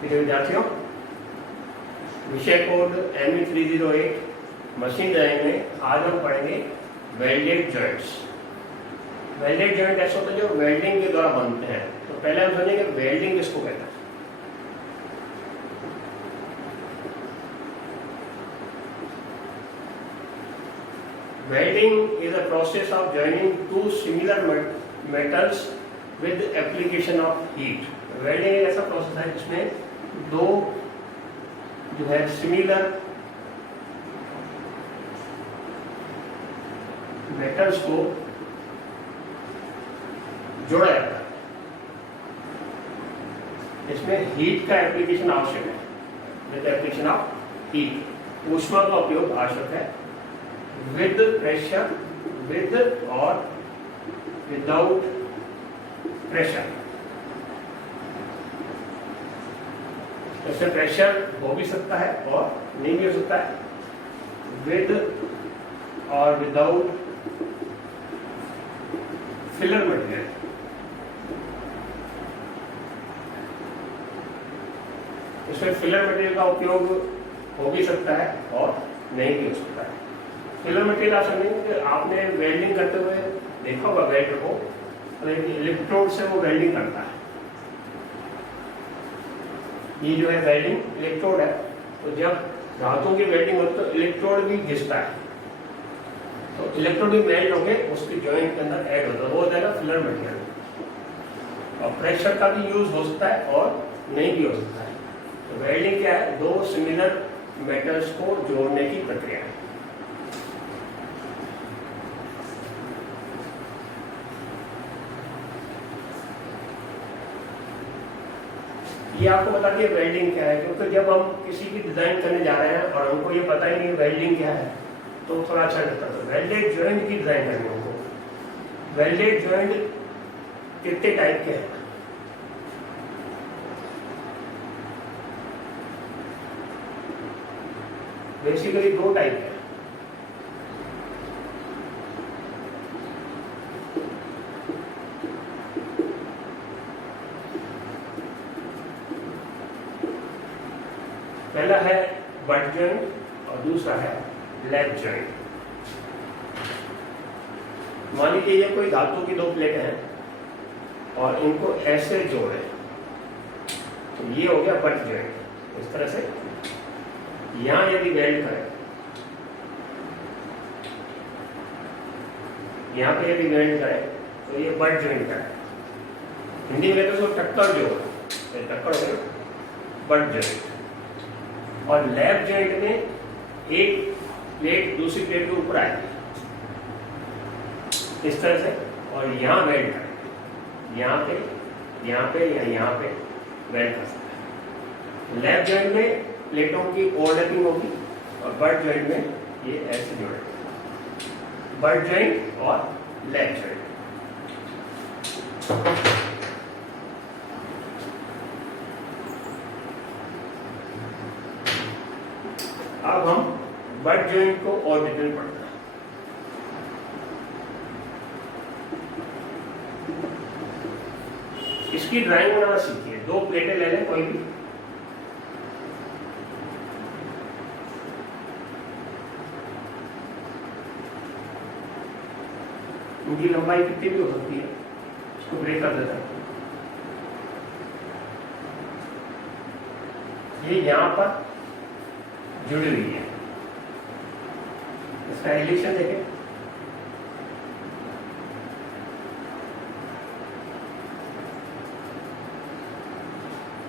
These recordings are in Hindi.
प्रिय विद्यार्थियों, विषय कोड ME 308 मशीन ड्राइंग में आज हम पढ़ेंगे वेल्डेड जॉइंट्स। वेल्डेड जॉइंट ऐसे होते हैं जो वेल्डिंग के द्वारा बनते हैं। तो पहले हम समझेंगे वेल्डिंग किसको कहते हैं। Welding is a process of joining two similar metals with application of heat. Welding एक ऐसा प्रोसेस है जिसमें दो जो है सिमिलर मेटल्स को जोड़ा जाता है। इसमें हीट का एप्लीकेशन आवश्यक है, विद एप्लीकेशन ऑफ हीट। ऊष्मा का उपयोग आवश्यक है। विद प्रेशर, विद और विदाउट प्रेशर। इससे प्रेशर हो भी सकता है और नहीं भी हो सकता है। विद और विदाउट फिलर मटेरियल। इसमें फिलर मटेरियल का उपयोग हो भी सकता है और नहीं भी हो सकता है। फिलर मटेरियल आप समझेंगे कि आपने वेल्डिंग करते हुए देखा होगा वेल्डर को, तो इलेक्ट्रोड से वो वेल्डिंग करता है। ये जो है वेल्डिंग इलेक्ट्रोड है। तो जब धातुओं की वेल्डिंग होती है तो इलेक्ट्रोड भी घिसता है, तो इलेक्ट्रोड भी मेल्ट होके उसकी जॉइंट के अंदर ऐड होता है, वो हो जाएगा फिलर मटेरियल। और प्रेशर का भी यूज हो सकता है और नहीं भी हो सकता है। तो वेल्डिंग क्या है? दो सिमिलर मेटल्स को जोड़ने की प्रक्रिया है। ये आपको बताती है वेल्डिंग क्या है, क्योंकि जब हम किसी की डिजाइन करने जा रहे हैं और हमको ये पता ही नहीं वेल्डिंग क्या है तो थोड़ा अच्छा लगता है। तो वेल्डेड जॉइंट की डिजाइन करनी हमको। वेल्डेड जॉइंट कितने टाइप के हैं? बेसिकली दो टाइप है। पहला है बट जॉइंट और दूसरा है लैप जॉइंट। मान लीजिए ये कोई धातु की दो प्लेट हैं और इनको ऐसे जोड़े, तो ये हो गया बट जॉइंट। इस तरह से यहां यदि वेल्ड करें, यहां पे यदि वेल्ड करें तो ये बट जॉइंट का है। हिंदी में तो टक्कर जोड़, टक्कर हो गया बट जॉइंट। और लैप जॉइंट में एक प्लेट दूसरी प्लेट के ऊपर आएगी इस तरह से, और यहाँ वेल्ड करें, यहाँ पे या यहाँ पे वेल्ड कर सकते हैं। लैप जॉइंट में प्लेटों की ओवरलैपिंग होगी और बट जॉइंट में ये ऐसे जोड़ेंगे। बट जॉइंट और लैप जॉइंट। अब हम बट जॉइंट को और डिटेल पढ़ते हैं। इसकी ड्राइंग बनाना सीखिए। दो प्लेटें ले लें कोई भी, उनकी लंबाई कितनी भी हो सकती है। इसको ब्रेक कर देता है। ये यहां पर जुड़ी हुई है। इसका एलिवेशन देखें।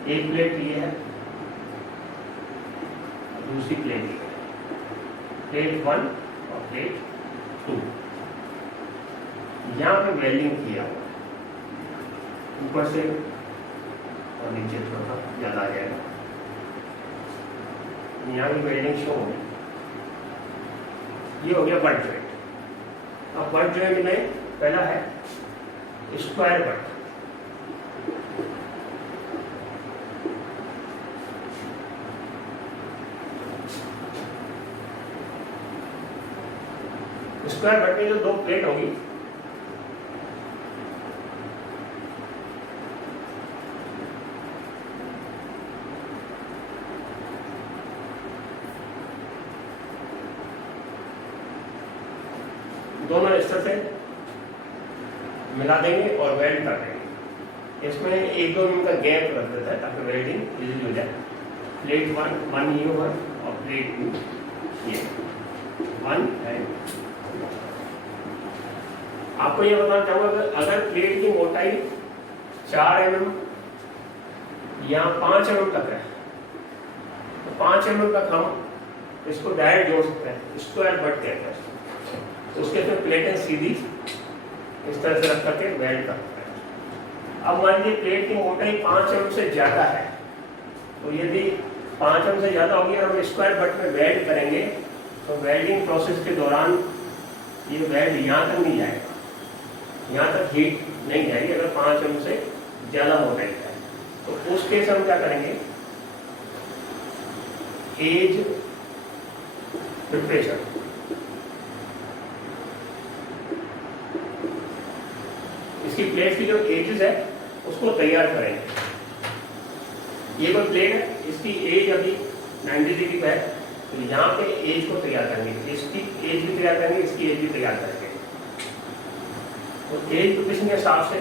एक प्लेट ये है, दूसरी प्लेट ये है। प्लेट 1 और प्लेट 2। यहां पे वेल्डिंग किया हुआ है, ऊपर से और नीचे थोड़ा ज्यादा आ जाएगा। यहाँ भी वेल्डिंग शो होगी। ये हो गया बट जॉइंट। अब बट जॉइंट में पहला है स्क्वायर बट। स्क्वायर बट में जो दो प्लेट होगी, दोनों इस तरह से मिला देंगे और वेल्ड कर देंगे। इसमें 1-2 मिनट का गैप रख देता है ताकि वेल्डिंग इजीली हो जाए। प्लेट 1 ये 1 और प्लेट 2 ये 1 एंड आपको ये बताना चाहूंगा अगर प्लेट की मोटाई 4 mm या 5 mm तक है तो 5 mm तक हम इसको डायरेक्ट जोड़ सकते हैं, स्क्वायर बट कहते हैं। तो उसके फिर प्लेटें सीधी इस तरह से रख करके वेल्ड कर सकते हैं। अब मान लीजिए प्लेट की मोटाई 5 mm से ज्यादा है, तो यदि 5 mm से ज्यादा होगी और हम स्क्वायर बट में वेल्ड करेंगे तो वेल्डिंग प्रोसेस के दौरान ये वेल्ड यहाँ तक नहीं जाएगा, यहाँ तक हीट नहीं जाएगी अगर 5 mm से ज्यादा मोटाई है। तो उस केस हम क्या करेंगे, एज प्रिपरेशन, इसकी प्लेट की जो एजेस है उसको तैयार करेंगे। ये कोई प्लेट है, इसकी एज अभी 90 डिग्री पे है, तो यहाँ पे एज को तैयार करेंगे, इसकी एज भी तैयार करेंगे, इसकी एज भी तैयार करेंगे। तो एज प्रिपरेशन के हिसाब से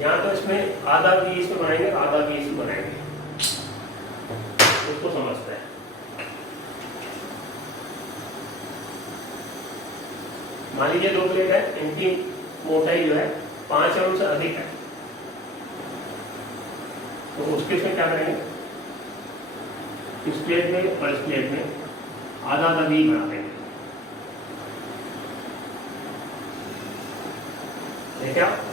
यहाँ तो इसमें आधा भी इसमें बनाएंगे, आधा भी इसमें बनाएंगे, उसको समझते हैं। मान लीजिए 2 प्लेट है, इनकी मोटाई जो है 5 mm से अधिक है, तो उसके इसमें क्या करेंगे, इस प्लेट में और इस प्लेट में आधा आधा वी बना देंगे। देखिए आप,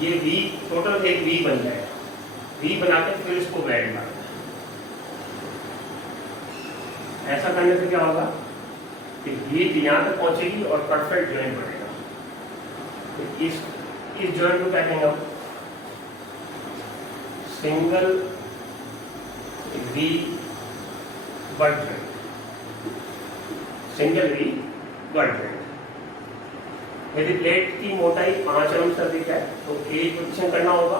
ये वी टोटल एक वी बन जाएगा, वी बना के फिर इसको वेल्ड करना है। ऐसा करने से क्या होगा कि हीट यहाँ तक पहुंचेगी और परफेक्ट जॉइंट बनेगा। तो इस जॉइंट को क्या कहेंगे हम, single V butt joint, single V butt joint. यदि प्लेट की मोटाई 5 mm से अधिक है तो एज प्रिपरेशन करना होगा।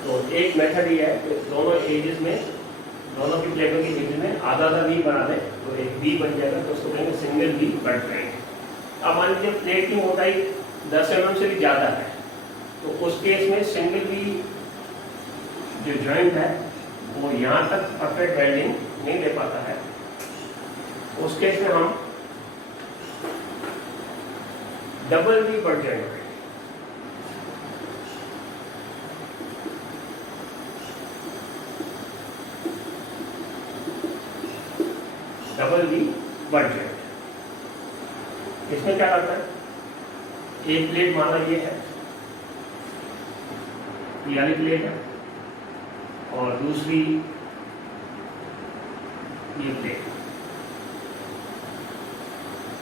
तो एक मेथड ये है कि दोनों एजेस में, दोनों की प्लेटों की एज में आधा आधा वी बना दें तो एक वी बन जाएगा, तो उसको कहेंगे सिंगल वी बट जॉइंट। अब मान लीजिए प्लेट की मोटाई 10 mm से भी ज़्यादा है, तो उस केस में सिंगल वी जो जॉइंट है वो यहाँ तक परफेक्ट वेल्डिंग नहीं दे पाता है। उस केस में हम डबल वी बट जॉइंट करेंगे। डबल वी बट जॉइंट, इसमें क्या करता है, एक प्लेट माना ये है, ये वाली प्लेट है, और दूसरी ये प्लेट,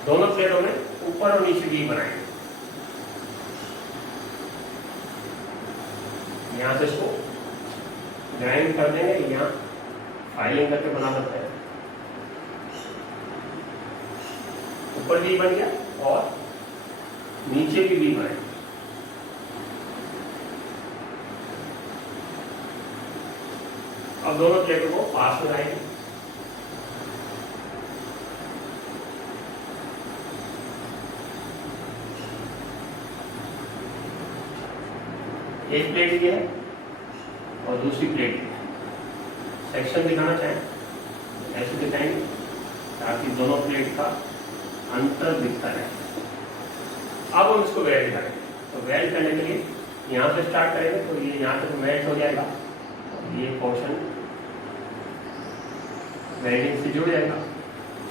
दोनों प्लेटों में ऊपर और नीचे वी बनाएंगे। यहां से इसको ग्राइंड कर देंगे, यहाँ फाइलिंग करके बना सकते हैं। ऊपर वी बन गया और नीचे भी वी बनाएंगे। अब दोनों प्लेटों को पास में लाएंगे, एक प्लेट ये है और दूसरी प्लेट ये है। सेक्शन दिखाना चाहें ऐसे दिखाएंगे ताकि दोनों प्लेट का अंतर दिखता रहे। अब हम इसको वेल्ड करेंगे, तो वेल्ड करने के लिए यहाँ से स्टार्ट करेंगे, तो ये यहाँ तक मेल्ट हो जाएगा, ये पोर्शन वेल्डिंग से जुड़ जाएगा।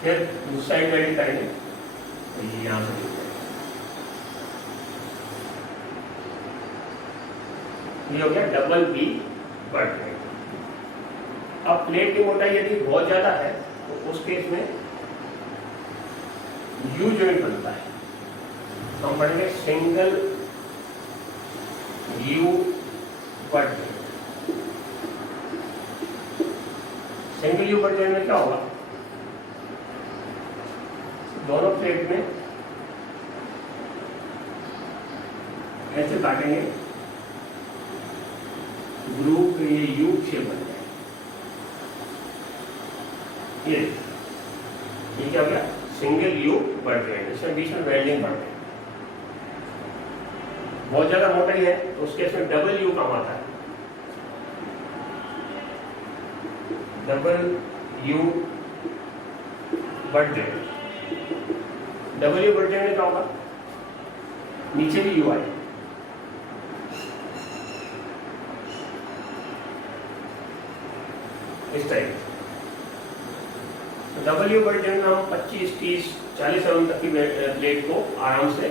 फिर दूसरी साइड वेल्डिंग करेंगे तो ये यहाँ से जुड़ जाएगा। ये हो गया डबल वी बट जॉइंट। अब प्लेट की मोटाई यदि बहुत ज्यादा है तो उस केस में यू जॉइंट बनता है, तो हम पढ़ेंगे single you but joint. Single you but joint में क्या होगा, दोनों प्लेट में ऐसे काटेंगे, ग्रुप ये यू शेप बन जाए। ये क्या हो गया, सिंगल यू बट जॉइंट, इसमें बीच में वेल्डिंग बढ़ है, बहुत ज्यादा मोटाई है तो उसके इसमें डबल यू काम आता है, double U butt joint. Double U but joint में क्या होगा, नीचे भी यू आए, इस type. Double U but joint में हम 25, 30, 40 mm तक की प्लेट को आराम से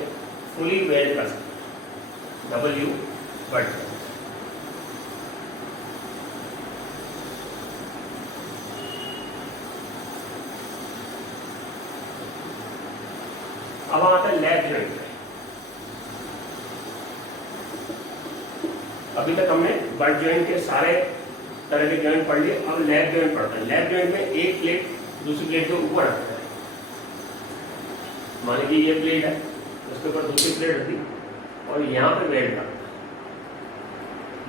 फुली वेल्ड कर सकते हैं, डबल यू बट जॉइंट। अब आता है लैप जॉइंट में। अभी तक हमने बट जॉइंट के सारे तरह के जॉइंट पढ़ लिए, अब लैप जॉइंट पढ़ते हैं। लैप जॉइंट में एक प्लेट दूसरी प्लेट के ऊपर रखते हैं, मान लीजिए ये प्लेट है, उसके ऊपर दूसरी प्लेट रखी और यहाँ पे वेल्ड करते हैं,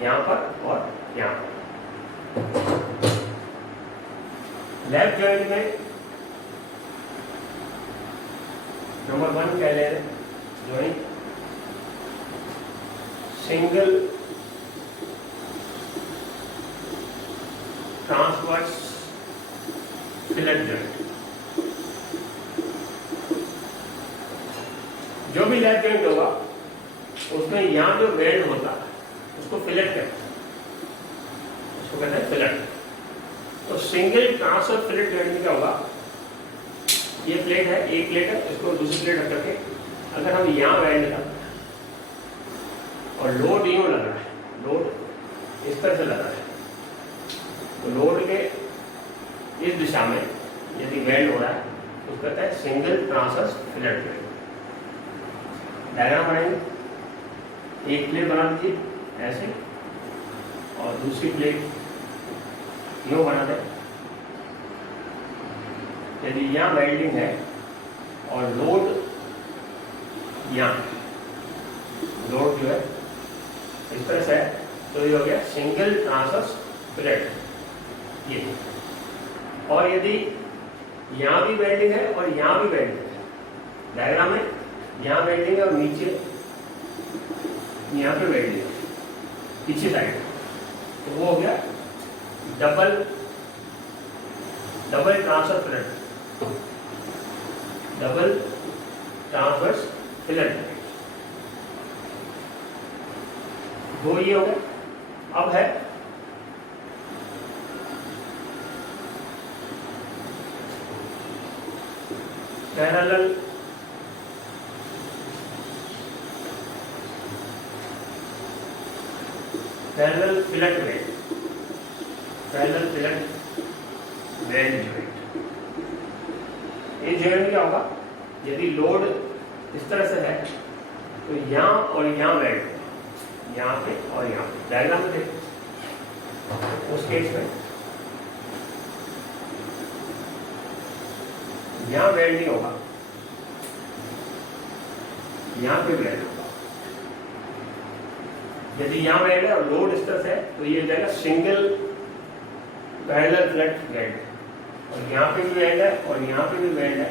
यहाँ पर और यहाँ पर। लैप जॉइंट में नंबर 1 कह ले रहे joint single transverse fillet joint. जो भी लैप जॉइंट होगा उसमें यहां जो वेल्ड होता है उसको फिलेट कहते हैं, उसको कहते हैं फिलेट। तो सिंगल ट्रांसवर्स फिलेट जॉइंट में क्या होगा, ये प्लेट है, एक प्लेट है, इसको दूसरी प्लेट रख करके अगर हम यहाँ वेल्ड करते हैं और लोड यूं लग रहा है, लोड इस तरह से लग रहा है, तो लोड के इस दिशा में यदि वेल्ड हो रहा है तो उसको कहता है single transverse fillet joint. Diagram बनाएंगे, एक प्लेट बना दीजिए ऐसे और दूसरी प्लेट यूं बना दें। यदि यहाँ वेल्डिंग है और लोड यहाँ, लोड जो है इस तरह से है, तो ये हो गया सिंगल ट्रांसवर्स फिलेट ये। और यदि यहाँ भी वेल्डिंग है और यहाँ भी वेल्डिंग है, डायग्राम में यहाँ वेल्डिंग है और नीचे यहाँ पे वेल्डिंग है पीछे साइड, तो वो हो गया double transverse fillet, double transverse fillet. दो ये हो गए। अब है parallel fillet weld, parallel fillet weld joint. ये जॉइंट क्या होगा, यदि लोड इस तरह से है तो यहाँ और यहाँ वेल्ड, यहाँ पे और यहाँ पे, डायग्राम में देखो। उस केस में यहाँ वेल्ड नहीं होगा, यहाँ पे वेल्ड होगा। यदि यहाँ वेल्ड है और लोड इस तरह से है तो ये हो जाएगा सिंगल पैरेलल फिलेट वेल्ड, और यहाँ पे भी वेल्ड है और यहाँ पे भी वेल्ड है,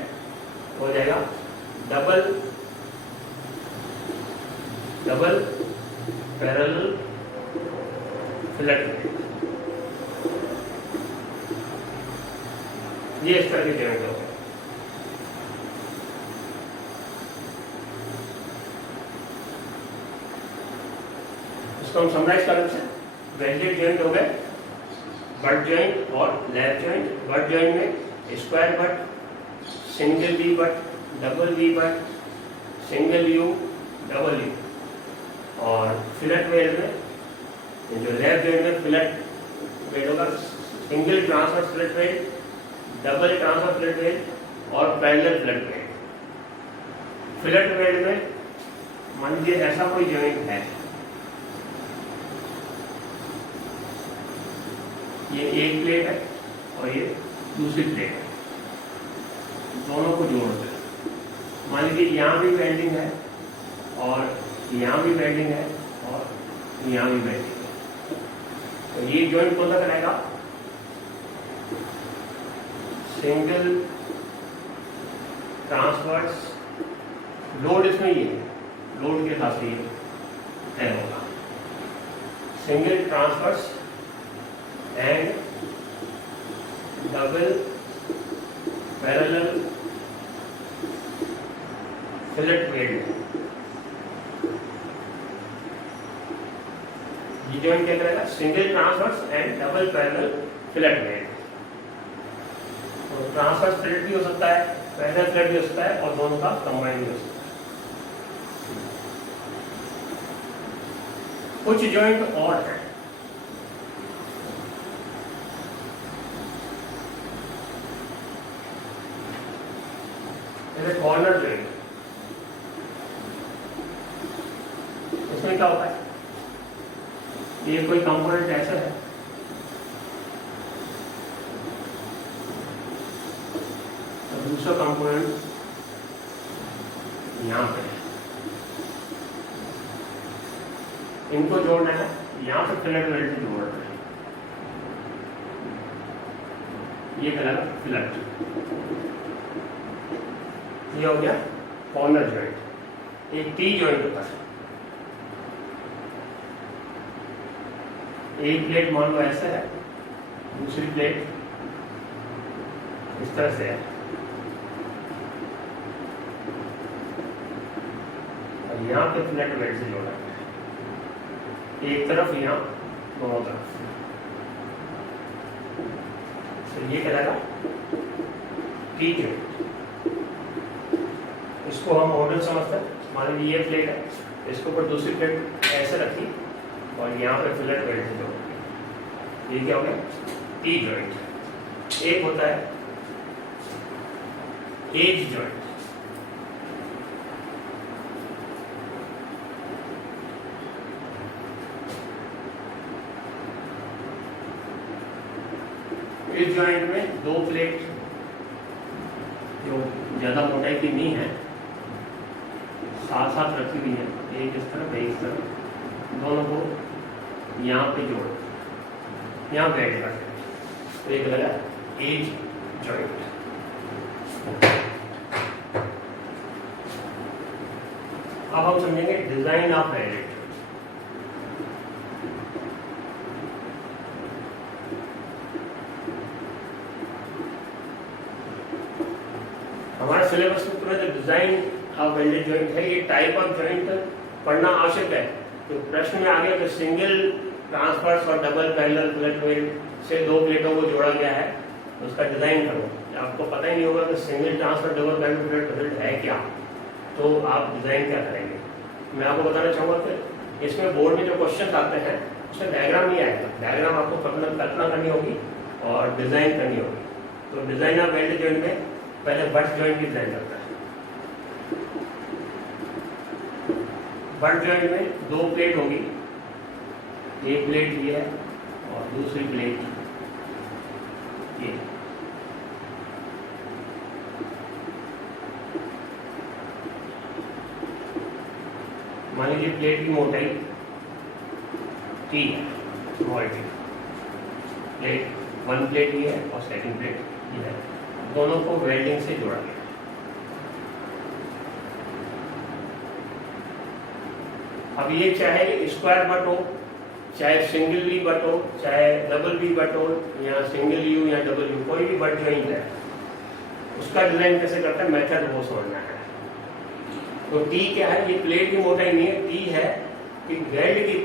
हो जाएगा डबल पैरेलल फिलेट वेल्ड। ये इस तरह के जॉइंट होगा। इसको हम समराइज करें से वेल्डेड जॉइंट हो गए, बट जॉइंट और लैप जॉइंट। बट जॉइंट में square butt, single V butt, double V butt, single U, double U. और फिलेट वेल्ड में जो लैप जॉइंट में फिलेट वेल्ड होगा single transverse fillet weld, double transverse fillet weld और parallel fillet weld. Fillet weld में मान लीजिए ऐसा कोई जॉइंट है, ये एक प्लेट है और ये दूसरी प्लेट है, दोनों को जोड़ते हैं। मान लीजिए यहाँ भी वेल्डिंग है और यहाँ भी वेल्डिंग है और यहाँ भी वेल्डिंग है, तो ये जॉइंट कौन सा कराएगा, सिंगल ट्रांसवर्स लोड, इसमें ये लोड के साथ ये एन होगा, single transverse and double parallel fillet weld. ये जॉइंट क्या करेगा, single transverse and double parallel fillet weld. तो ट्रांसवर्स फिलेट भी हो सकता है, पैरेलल फिलेट भी हो सकता है, और दोनों का कंबाइन भी हो सकता है। कुछ जॉइंट और हैं, जैसे कॉर्नर जॉइंट। इसमें क्या होता है, ये कोई कंपोनेंट ऐसा है, तो दूसरा कंपोनेंट यहां पे है, इनको जोड़ना है, यहां पे फिलेट वेल्ड जोड़ना है, ये कहलाएगा फिलेट। ये हो गया कॉर्नर जॉइंट। एक टी जॉइंट होता है, एक प्लेट मान लो ऐसा है, दूसरी प्लेट इस तरह से है, और यहाँ पे फिलेट वेल्ड से जोड़ा है, एक तरफ यहाँ दोनों तरफ। तो ये कहलाएगा टी जॉइंट। इसको हम मॉडल समझते हैं। मान लीजिए ये प्लेट है, इसके ऊपर दूसरी प्लेट ऐसे रखी और यहाँ पे फिलेट वेल्ड से जोड़, ये क्या हो गया, टी जॉइंट। एक होता है एज जॉइंट। इस जॉइंट में दो प्लेट जो ज्यादा मोटाई की नहीं है साथ साथ रखी हुई है, एक इस तरफ एक इस तरफ, दोनों को यहाँ पे जोड़, यहाँ वेल्ड कर दें, तो एक लगा एज जॉइंट। अब हम समझेंगे डिजाइन ऑफ वेल्डेड। हमारा सिलेबस में पूरा जो डिजाइन ऑफ वेल्डेड जॉइंट है, ये टाइप ऑफ जॉइंट पढ़ना आवश्यक है। तो प्रश्न में आ गया कि सिंगल ट्रांसवर्स और डबल पैरेलल फिलेट वेल्ड से दो प्लेटों को जोड़ा गया है, तो उसका डिजाइन करो। आपको पता ही नहीं होगा कि single transfer double parallel fillet weld है क्या, तो आप डिजाइन क्या करेंगे। मैं आपको बताना चाहूँगा कि इसमें बोर्ड में जो क्वेश्चन आते हैं उसमें डायग्राम नहीं आएगा, डायग्राम आपको कल्पना करनी होगी और डिजाइन करनी होगी। तो डिजाइन ऑफ वेल्डेड जॉइंट में पहले बट जॉइंट की डिजाइन करता है। बट जॉइंट में दो प्लेट होगी, एक प्लेट ये है और दूसरी प्लेट ये। मान लीजिए प्लेट की मोटाई टी है, small T. Plate one plate ये है और सेकंड प्लेट ये है, दोनों को वेल्डिंग से जोड़ा गया। अब ये चाहे स्क्वायर बट हो, चाहे सिंगल बट हो, चाहे डबल बी बट हो, या सिंगल यू या डबल यू, कोई भी बट जॉइंट है, उसका डिजाइन कैसे करता है मेथड वो समझना है। तो टी क्या है, ये प्लेट की मोटाई नहीं है, टी है कि वेल्ड की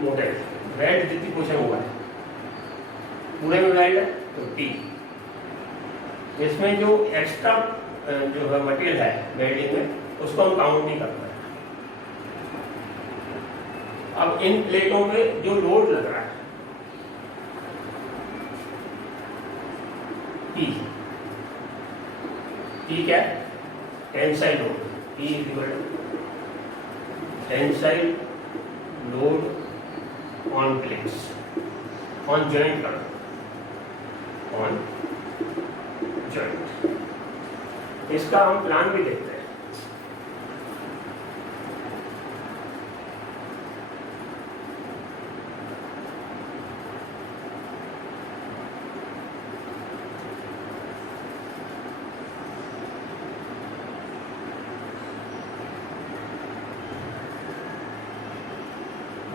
मोटाई, वेल्ड जितनी पोषण हुआ है पूरे में वेल्ड है तो टी। इसमें जो एक्स्ट्रा जो है मटेरियल है वेल्डिंग में, उसको हम काउंट नहीं करते। अब इन प्लेटों में जो लोड लग रहा है P, P क्या है, tensile load, P equal tensile load on plates, on joint का, ऑन जॉइंट। इसका हम प्लान भी देखते हैं।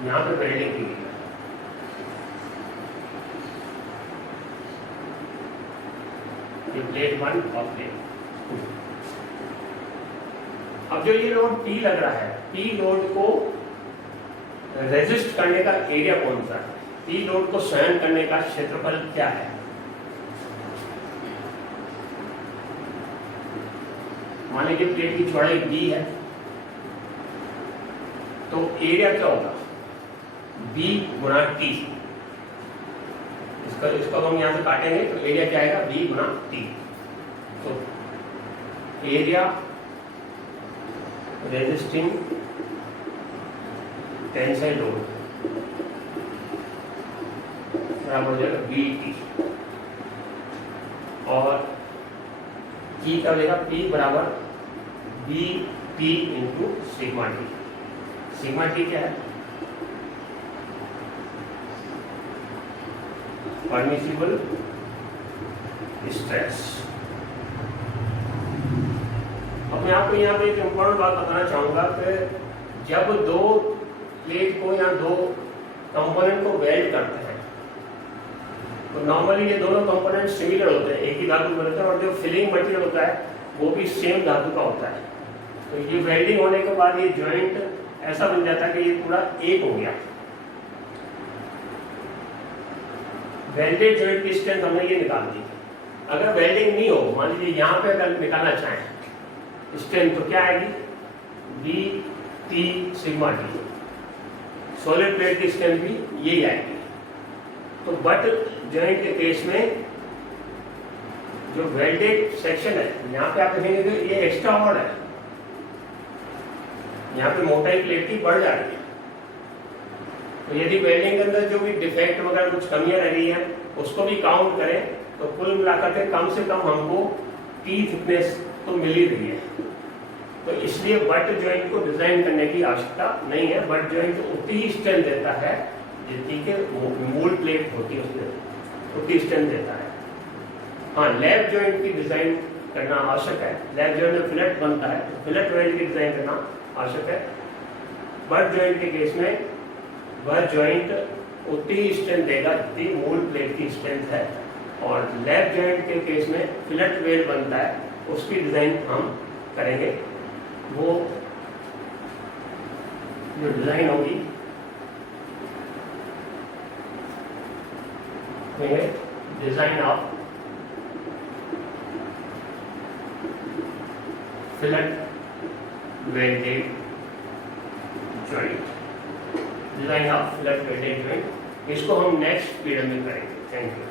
यहाँ पे वेल्डिंग की गई है। ये प्लेट 1 और प्लेट 2। अब जो ये लोड P लग रहा है, P लोड को रेजिस्ट करने का एरिया कौन सा है, P लोड को सहन करने का क्षेत्रफल क्या है? मान लीजिए प्लेट की चौड़ाई B है, तो एरिया क्या होगा? B गुणा T। इसको हम यहां से काटेंगे तो एरिया क्या आएगा? B गुणा T। तो एरिया रेजिस्टिंग टेंसाइल लोड बराबर हो जाएगा BT, और T का देगा P बराबर BT into sigma T। Sigma T क्या है? Permissible stress. अब मैं आपको यहाँ पे एक इम्पोर्टेंट बात बताना चाहूंगा कि जब दो प्लेट को या दो कंपोनेंट को वेल्ड करते हैं तो नॉर्मली ये दोनों कंपोनेंट सिमिलर होते हैं, एक ही धातु में होते हैं, और जो फिलिंग मटेरियल होता है वो भी सेम धातु का होता है। तो ये वेल्डिंग होने के बाद ये जॉइंट ऐसा बन जाता है कि ये पूरा एक हो गया। वेल्डेड जॉइंट की स्ट्रेंथ हमने ये निकाल दी। अगर वेल्डिंग नहीं हो, मान लीजिए यहाँ पे अगर निकालना चाहें स्ट्रेंथ, तो क्या आएगी? B T sigma T. Solid plate की स्ट्रेंथ भी यही आएगी। तो बट जॉइंट के केस में जो वेल्डेड सेक्शन है, यहाँ पे आप देखेंगे कि ये एक्स्ट्रा ऑड है, यहाँ पे मोटाई प्लेट की बढ़ जा रही है। तो यदि वेल्डिंग के अंदर जो भी डिफेक्ट वगैरह कुछ कमियां रह रही है उसको भी काउंट करें तो कुल मिलाकर के कम से कम हमको टी थिकनेस तो मिल ही रही है। तो इसलिए बट जॉइंट को डिजाइन करने की आवश्यकता नहीं है। बट जॉइंट उतनी ही स्ट्रेंथ देता है जितनी के मूल प्लेट होती है उसमें उतनी स्ट्रेंथ देता है। हाँ, लैब जॉइंट की डिजाइन करना आवश्यक है। लैब जॉइंट में फिलेट बनता है तो फिलेट वेल्ड की डिजाइन करना आवश्यक है। बट जॉइंट के केस में वह जॉइंट उतनी ही स्ट्रेंथ देगा जितनी मूल प्लेट की स्ट्रेंथ है, और लैब जॉइंट के केस में फिलेट वेल्ड बनता है, उसकी डिजाइन हम करेंगे। वो जो डिजाइन होगी design of fillet welded joint, design of fillet welded joint, इसको हम नेक्स्ट पीरियड में करेंगे। Thank you.